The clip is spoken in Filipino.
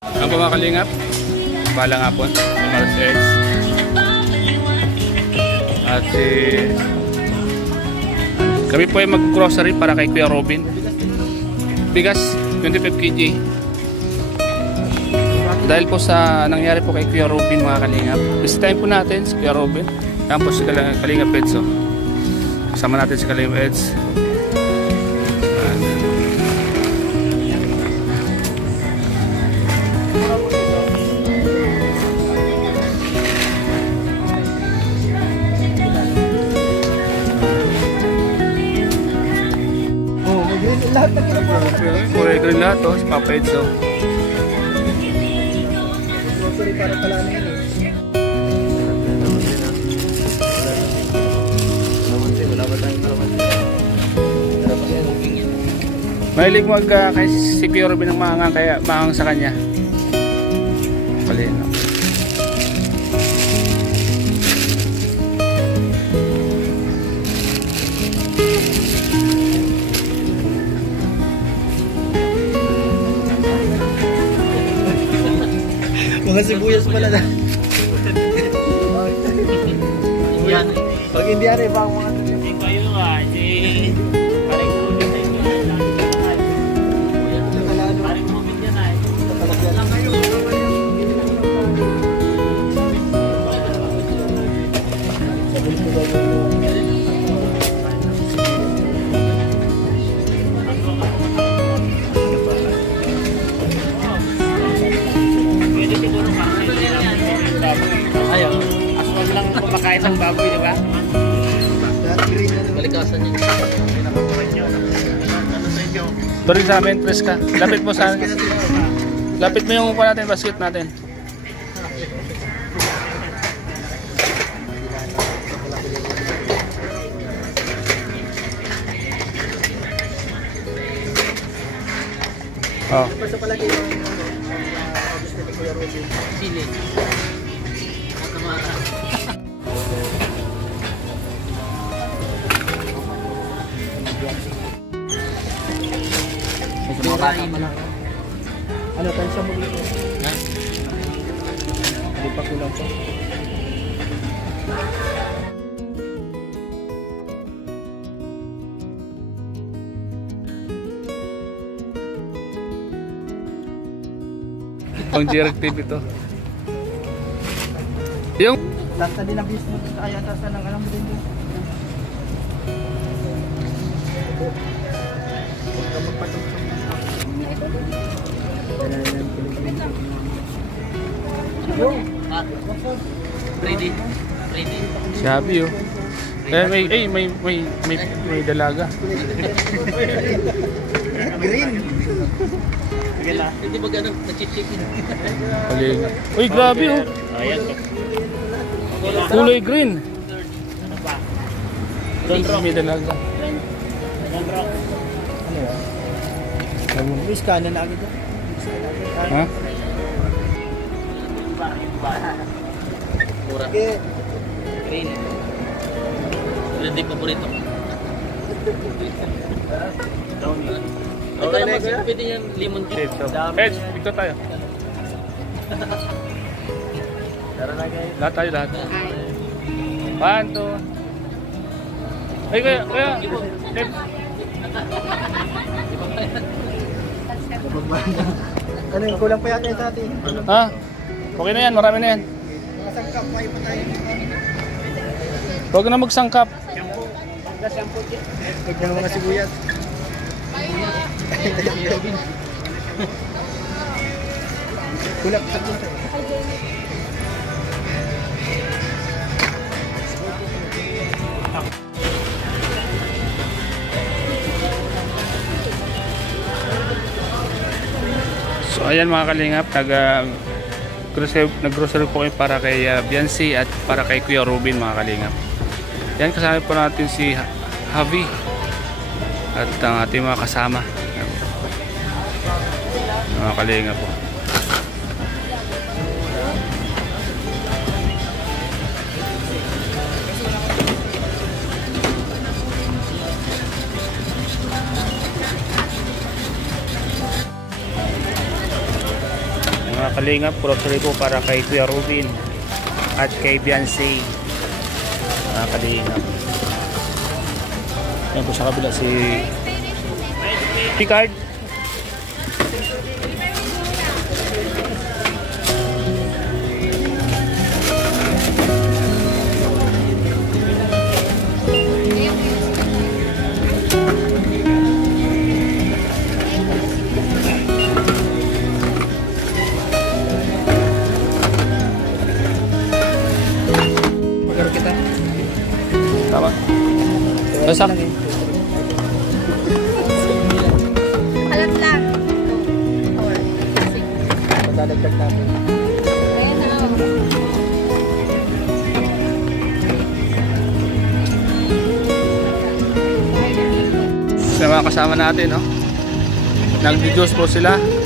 Ang mga kalingap, balang hapon, Marcels. At kami po ay mag-grocery para kay Kuya Robin. Bigas, 25 kg. Dahil po sa nangyari po kay Kuya Robin mga kalingap. Bisitahin po natin si Kuya Robin. Tapos si Kalingap Edso. Kasama natin si Kalingap Eds. Lahat na kinukuha. Puro green lahat to, si Papa Edso. Grocery para pala na yun eh. Wala ba tayong Mahilig mag kay si Kuya Robin ng maangang, kaya maangang sa kanya. Kalingap. Mga sibuyas pala na. Yan. Pag hindi yan, ibang mga Eh, kayo nga, paring COVID na yun. Paring COVID yan ay. Pwede siguro ayaw. Aswag lang kumakain ng baboy, di ba? green na naman. Kalikasan niya. Ito rin sa amin, press ka. Lapit mo sa lapit mo yung kuha natin, basket natin. Oh. Basta palagi yung gusto ni Kuya Robin. Sili. Matamara. Medyo mabata pa lang. Ano, tansya mo dito? Ha? Hindi pa kulang pa. Pang directive ito. Yung Lasta din ang business kaya tasa ng alam mo din doon. Huwag ka magpatungtong. Ah. Ready. Ready. sabi oh. May dalaga. Green. Hindi ba ganun? Nag-chicken. Kalingap. Uy, grabe oh. Ayan. Kulay green. Ano pa? Doon may dalaga. Ano yan? May scanner na agad yan. Ha? Mura. Okay. Green. Green din paborito. Okay na Ito yun. pwede yung lemon juice. Edge, dito tayo. Tara na guys. Lahat tayo, lahat. 1, 2. Ay, kaya. Edge. Ano yung kulang pa yata yung sa atin? Ha? Okay na yan, marami na yan. Mga sangkap, may pa tayo. Huwag na magsangkap. Huwag na mga sibuyas. Kulang sa punta. So ayan mga kalingap, nag-grocery po kayo para kay Biancy at para kay Kuya Robin mga kalingap. Yan, kasama po natin si Javi at ang ating mga kasama. Mga kalingap po. Mga kalingap, grocery po para kay Kuya Rubin at kay Beyonce. Mga kalingap. Yan po sa kabila si Picard. Magkaro kita. Tama. Basak. Alat lang. Magdadagdag natin. Ayan na. Sa mga kasama natin, no? Nag-juice po sila.